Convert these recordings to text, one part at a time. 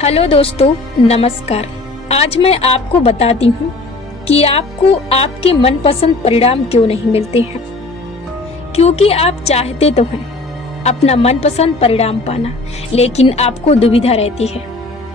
Hello दोस्तों, नमस्कार। आज मैं आपको बताती हूँ कि आपको आपके मनपसंद परिणाम क्यों नहीं मिलते हैं। क्योंकि आप चाहते तो हैं अपना मनपसंद परिणाम पाना, लेकिन आपको दुविधा रहती है।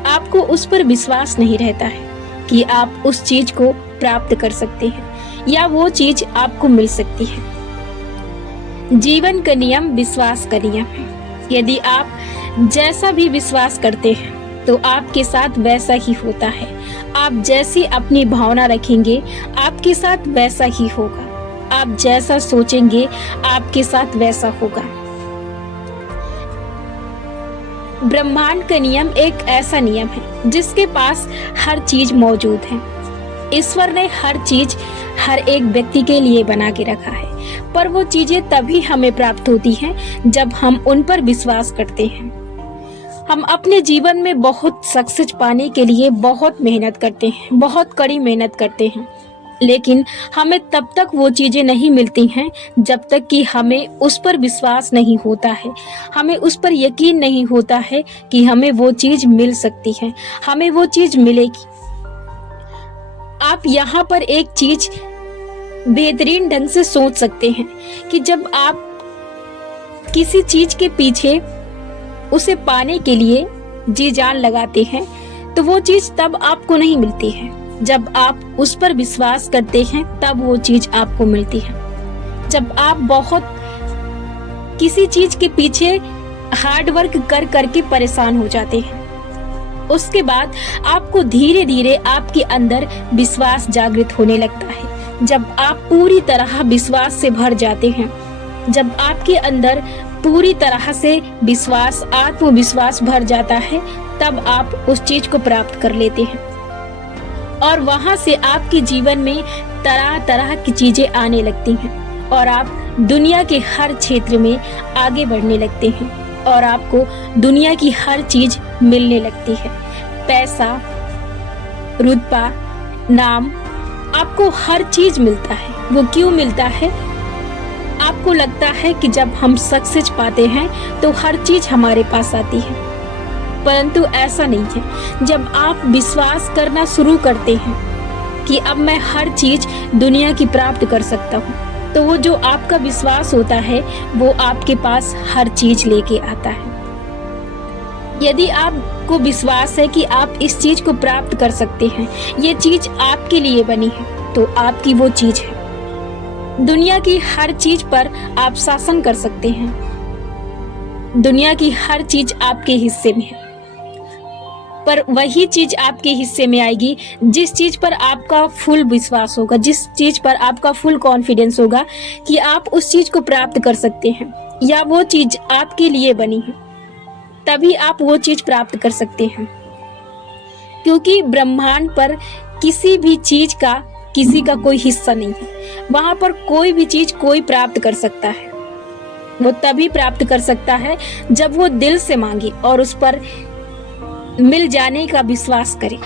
आपको उस पर विश्वास नहीं रहता है कि आप उस चीज को प्राप्त कर सकते हैं या वो चीज आपको मिल सकती है। जीवन का नियम विश्वास का नियम है। यदि आप जैसा भी विश्वास करते हैं तो आपके साथ वैसा ही होता है। आप जैसी अपनी भावना रखेंगे आपके साथ वैसा ही होगा। आप जैसा सोचेंगे आपके साथ वैसा होगा। ब्रह्मांड का नियम एक ऐसा नियम है जिसके पास हर चीज मौजूद है। ईश्वर ने हर चीज हर एक व्यक्ति के लिए बना के रखा है, पर वो चीजें तभी हमें प्राप्त होती हैं जब हम उन पर विश्वास करते हैं। हम अपने जीवन में बहुत सक्सेस पाने के लिए बहुत मेहनत करते हैं, बहुत कड़ी मेहनत करते हैं, लेकिन हमें तब तक वो चीजें नहीं मिलती हैं जब तक कि हमें उस पर विश्वास नहीं होता है, हमें उस पर यकीन नहीं होता है कि हमें वो चीज मिल सकती है, हमें वो चीज मिलेगी। आप यहाँ पर एक चीज बेहतरीन ढंग से सोच सकते हैं कि जब आप किसी चीज के पीछे उसे पाने के लिए जी जान लगाते हैं तो वो चीज तब आपको नहीं मिलती है। जब आप उस पर विश्वास करते हैं तब वो चीज आपको मिलती है। जब आप बहुत किसी चीज के पीछे हार्ड वर्क कर करके परेशान हो जाते हैं, उसके बाद आपको धीरे धीरे आपके अंदर विश्वास जागृत होने लगता है। जब आप पूरी तरह विश्वास से भर जाते हैं, जब आपके अंदर पूरी तरह से विश्वास, आत्मविश्वास भर जाता है, तब आप उस चीज को प्राप्त कर लेते हैं और वहां से आपके जीवन में तरह तरह की चीजें आने लगती हैं और आप दुनिया के हर क्षेत्र में आगे बढ़ने लगते हैं और आपको दुनिया की हर चीज मिलने लगती है। पैसा, रुतबा, नाम, आपको हर चीज मिलता है। वो क्यों मिलता है? आपको लगता है कि जब हम सक्सेस पाते हैं तो हर चीज हमारे पास आती है, परंतु ऐसा नहीं है। जब आप विश्वास करना शुरू करते हैं कि अब मैं हर चीज दुनिया की प्राप्त कर सकता हूँ, तो वो जो आपका विश्वास होता है वो आपके पास हर चीज लेके आता है। यदि आपको विश्वास है कि आप इस चीज को प्राप्त कर सकते हैं, ये चीज आपके लिए बनी है, तो आपकी वो चीज है। दुनिया की हर चीज पर आप शासन कर सकते हैं। दुनिया की हर चीज आपके हिस्से में है, पर वही चीज आपके हिस्से में आएगी जिस चीज पर आपका फुल विश्वास होगा, जिस चीज पर आपका फुल कॉन्फिडेंस होगा कि आप उस चीज को प्राप्त कर सकते हैं या वो चीज आपके लिए बनी है, तभी आप वो चीज प्राप्त कर सकते हैं। क्योंकि ब्रह्मांड पर किसी भी चीज का किसी का कोई हिस्सा नहीं है। वहां पर कोई भी चीज कोई प्राप्त कर सकता है। वो तभी प्राप्त कर सकता है जब वो दिल से मांगे और उस पर मिल जाने का विश्वास करे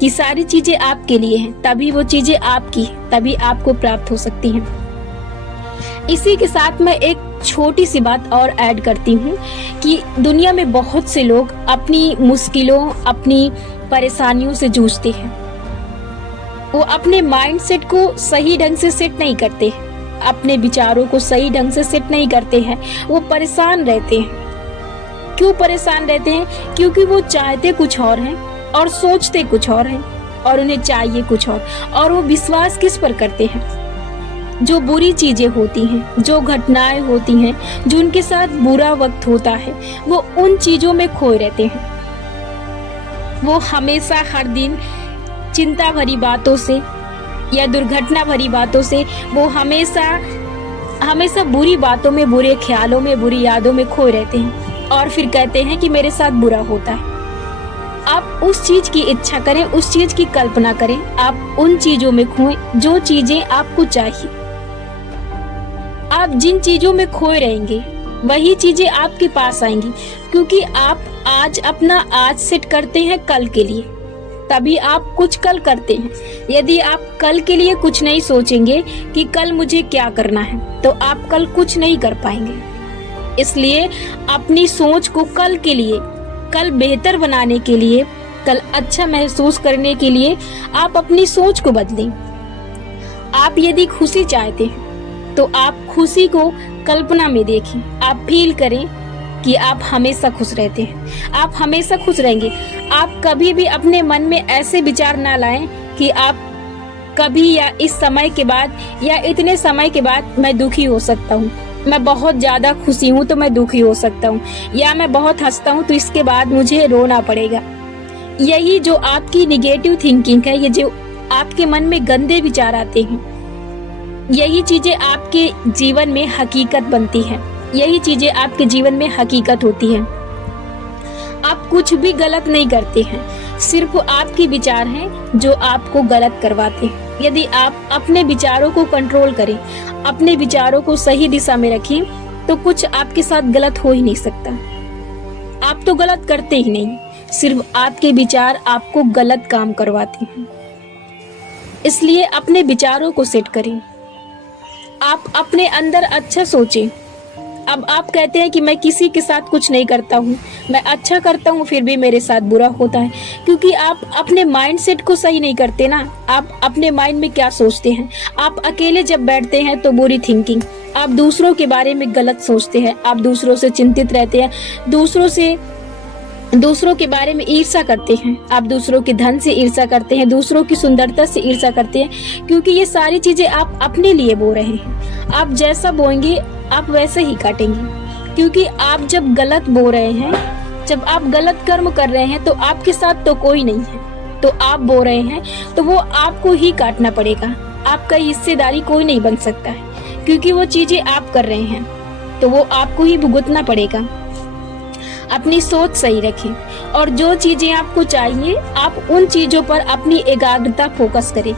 कि सारी चीजें आपके लिए हैं, तभी वो चीजें आपकी, तभी आपको प्राप्त हो सकती हैं। इसी के साथ मैं एक छोटी सी बात और ऐड करती हूँ कि दुनिया में बहुत से लोग अपनी मुश्किलों, अपनी परेशानियों से जूझते हैं। वो अपने माइंडसेट को सही ढंग से सेट नहीं करते, अपने विचारों को सही ढंग से सेट नहीं करते हैं। वो परेशान रहते हैं। क्यों परेशान रहते हैं? क्योंकि वो चाहते कुछ और हैं और सोचते कुछ और हैं और उन्हें चाहिए कुछ और वो विश्वास किस पर करते हैं? जो बुरी चीजें होती हैं, जो घटनाएं होती हैं, जो उनके साथ बुरा वक्त होता है, वो उन चीजों में खोए रहते हैं। वो हमेशा हर दिन चिंता भरी बातों से या दुर्घटना भरी बातों से, वो हमेशा बुरी बातों में, बुरे ख्यालों में, बुरी यादों में खोए रहते हैं और फिर कहते हैं कि मेरे साथ बुरा होता है। आप उस चीज की इच्छा करें, उस चीज की कल्पना करें, आप उन चीजों में खोएं जो चीजें आपको चाहिए। आप जिन चीजों में खोए रहेंगे वही चीजें आपके पास आएंगी, क्योंकि आप आज अपना आज सेट करते हैं कल के लिए, तभी आप कुछ कल करते हैं। यदि आप कल के लिए कुछ नहीं सोचेंगे कि कल मुझे क्या करना है, तो आप कल कुछ नहीं कर पाएंगे। इसलिए अपनी सोच को कल के लिए कल बेहतर बनाने के लिए, कल अच्छा महसूस करने के लिए आप अपनी सोच को बदलें। आप यदि खुशी चाहते हैं तो आप खुशी को कल्पना में देखें। आप फील करें कि आप हमेशा खुश रहते हैं। आप हमेशा खुश रहेंगे। आप कभी भी अपने मन में ऐसे विचार ना लाएं कि आप कभी या इस समय के बाद या इतने समय के बाद मैं दुखी हो सकता हूँ, मैं बहुत ज़्यादा खुशी हूँ तो मैं दुखी हो सकता हूँ, या मैं बहुत हंसता हूँ तो इसके बाद मुझे रोना पड़ेगा। यही जो आपकी निगेटिव थिंकिंग है, ये जो आपके मन में गंदे विचार आते हैं, यही चीजें आपके जीवन में हकीकत बनती हैं। यही चीजें आपके जीवन में हकीकत होती हैं। आप कुछ भी गलत नहीं करते हैं, सिर्फ आपके विचार हैं जो आपको गलत करवाते हैं। यदि आप अपने विचारों को कंट्रोल करें, अपने विचारों को सही दिशा में रखें, तो कुछ आपके साथ गलत हो ही नहीं सकता। आप तो गलत करते ही नहीं, सिर्फ आपके विचार आपको गलत काम करवाते हैं। इसलिए अपने विचारों को सेट करें। आप अपने अंदर अच्छा सोचें। अब आप कहते हैं कि मैं किसी के साथ कुछ नहीं करता हूँ, मैं अच्छा करता हूँ फिर भी मेरे साथ बुरा होता है, क्योंकि आप अपने माइंडसेट को सही नहीं करते ना। आप अपने माइंड में क्या सोचते हैं? आप अकेले जब बैठते हैं तो बुरी थिंकिंग, आप दूसरों के बारे में गलत सोचते हैं, आप दूसरों से चिंतित रहते हैं, दूसरों के बारे में ईर्ष्या करते हैं, आप दूसरों के धन से ईर्ष्या करते हैं, दूसरों की सुंदरता से ईर्ष्या करते हैं, क्योंकि ये सारी चीजें आप अपने लिए बो रहे हैं। आप जैसा बोएंगे आप वैसे ही काटेंगे, क्योंकि आप जब गलत बो रहे हैं, जब आप गलत कर्म कर रहे हैं तो आपके साथ तो कोई नहीं है, तो आप बो रहे हैं तो वो आपको ही काटना पड़ेगा। आपका हिस्सेदारी कोई नहीं बन सकता है, क्योंकि वो चीजें आप कर रहे हैं तो वो आपको ही भुगतना पड़ेगा। अपनी सोच सही रखें और जो चीजें आपको चाहिए आप उन चीजों पर अपनी एकाग्रता फोकस करें।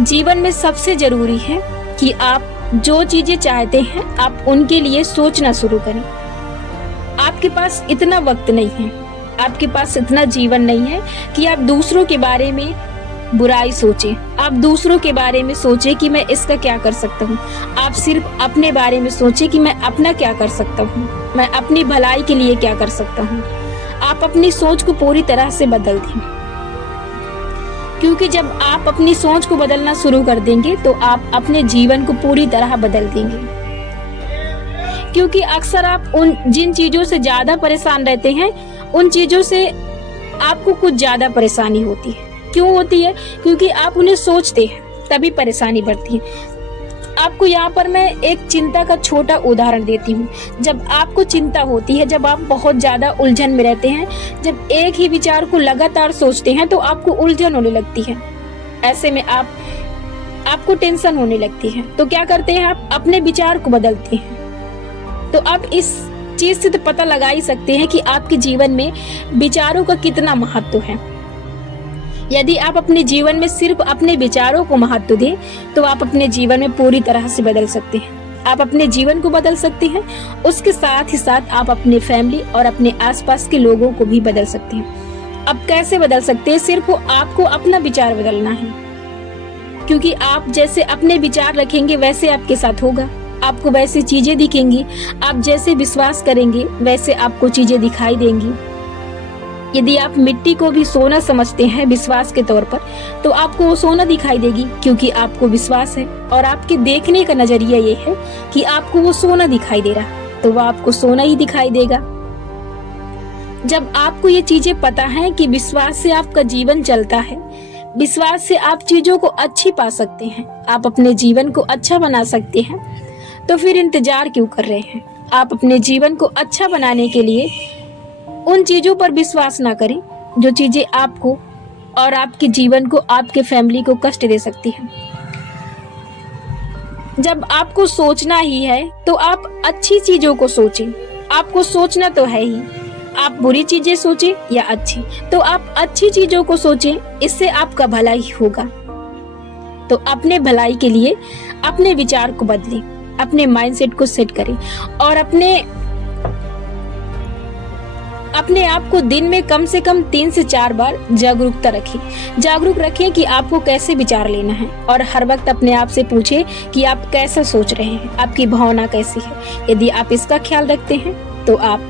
जीवन में सबसे जरूरी है कि आप जो चीजें चाहते हैं आप उनके लिए सोचना शुरू करें। आपके पास इतना वक्त नहीं है, आपके पास इतना जीवन नहीं है कि आप दूसरों के बारे में बुराई सोचें। आप दूसरों के बारे में सोचें कि मैं इसका क्या कर सकता हूँ। आप सिर्फ अपने बारे में सोचें कि मैं अपना क्या कर सकता हूँ, मैं अपनी भलाई के लिए क्या कर सकता हूँ। आप अपनी सोच को पूरी तरह से बदल दें, क्योंकि जब आप अपनी सोच को बदलना शुरू कर देंगे तो आप अपने जीवन को पूरी तरह बदल देंगे। क्योंकि अक्सर आप जिन चीजों से ज्यादा परेशान रहते हैं उन चीजों से आपको कुछ ज्यादा परेशानी होती है। क्यों होती है? क्योंकि आप उन्हें सोचते हैं, तभी परेशानी बढ़ती है। आपको यहाँ पर मैं एक चिंता का छोटा उदाहरण देती हूँ। जब आपको चिंता होती है, जब आप बहुत ज्यादा उलझन में रहते हैं, जब एक ही विचार को लगातार सोचते हैं तो आपको उलझन होने लगती है। ऐसे में आपको टेंशन होने लगती है। तो क्या करते हैं? आप अपने विचार को बदलते हैं। तो आप इस चीज से तो पता लगा ही सकते हैं कि आपके जीवन में विचारों का कितना महत्व है। यदि आप अपने जीवन में सिर्फ अपने विचारों को महत्व दें तो आप अपने जीवन में पूरी तरह से बदल सकते हैं। आप अपने जीवन को बदल सकते हैं, उसके साथ ही साथ आप अपने फैमिली और अपने आसपास के लोगों को भी बदल सकते हैं। अब कैसे बदल सकते हैं? सिर्फ आपको अपना विचार बदलना है, क्योंकि आप जैसे अपने विचार रखेंगे वैसे आपके साथ होगा। आपको वैसी चीजें दिखेंगी, आप जैसे विश्वास करेंगे वैसे आपको चीजें दिखाई देंगी। यदि आप मिट्टी को भी सोना समझते हैं विश्वास के तौर पर, तो आपको वो सोना दिखाई देगी, क्योंकि आपको विश्वास है और आपके देखने का नजरिया ये है कि आपको वो सोना दिखाई दे रहा, तो वो आपको सोना ही दिखाई देगा। जब आपको ये चीजें पता है कि विश्वास से आपका जीवन चलता है, विश्वास से आप चीजों को अच्छी पा सकते हैं, आप अपने जीवन को अच्छा बना सकते हैं, तो फिर इंतजार क्यों कर रहे हैं? आप अपने जीवन को अच्छा बनाने के लिए उन चीजों पर विश्वास ना करें जो चीजें आपको और आपके जीवन को, आपके फैमिली को कष्ट दे सकती हैं। जब आपको सोचना ही है तो आप अच्छी चीजों को सोचें। आपको सोचना तो है ही, आप बुरी चीजें सोचें या अच्छी, तो आप अच्छी चीजों को सोचें, इससे आपका भला ही होगा। तो अपने भलाई के लिए अपने विचार को बदलें, अपने माइंडसेट को सेट करें और अपने आप को दिन में कम से कम 3 से 4 बार जागरूक रखें कि आपको कैसे विचार लेना है, और हर वक्त अपने आप से पूछें कि आप कैसा सोच रहे हैं, आपकी भावना कैसी है। यदि आप इसका ख्याल रखते हैं तो आप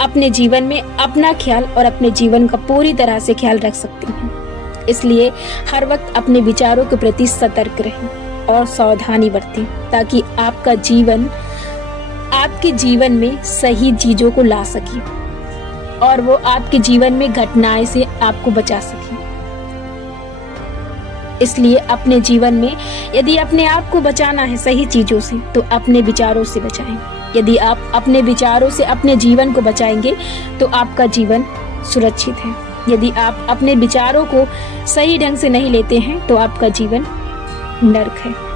अपने जीवन में अपना ख्याल और अपने जीवन का पूरी तरह से ख्याल रख सकती हैं। इसलिए हर वक्त अपने विचारों के प्रति सतर्क रहें और सावधानी बरतें, ताकि आपके जीवन में सही चीजों को ला सके और वो आपके जीवन में घटनाएं से आपको बचा सके। इसलिए अपने जीवन में यदि अपने आप को बचाना है सही चीजों से, तो अपने विचारों से बचाएं। यदि आप अपने विचारों से अपने जीवन को बचाएंगे तो आपका जीवन सुरक्षित है। यदि आप अपने विचारों को सही ढंग से नहीं लेते हैं तो आपका जीवन नर्क है।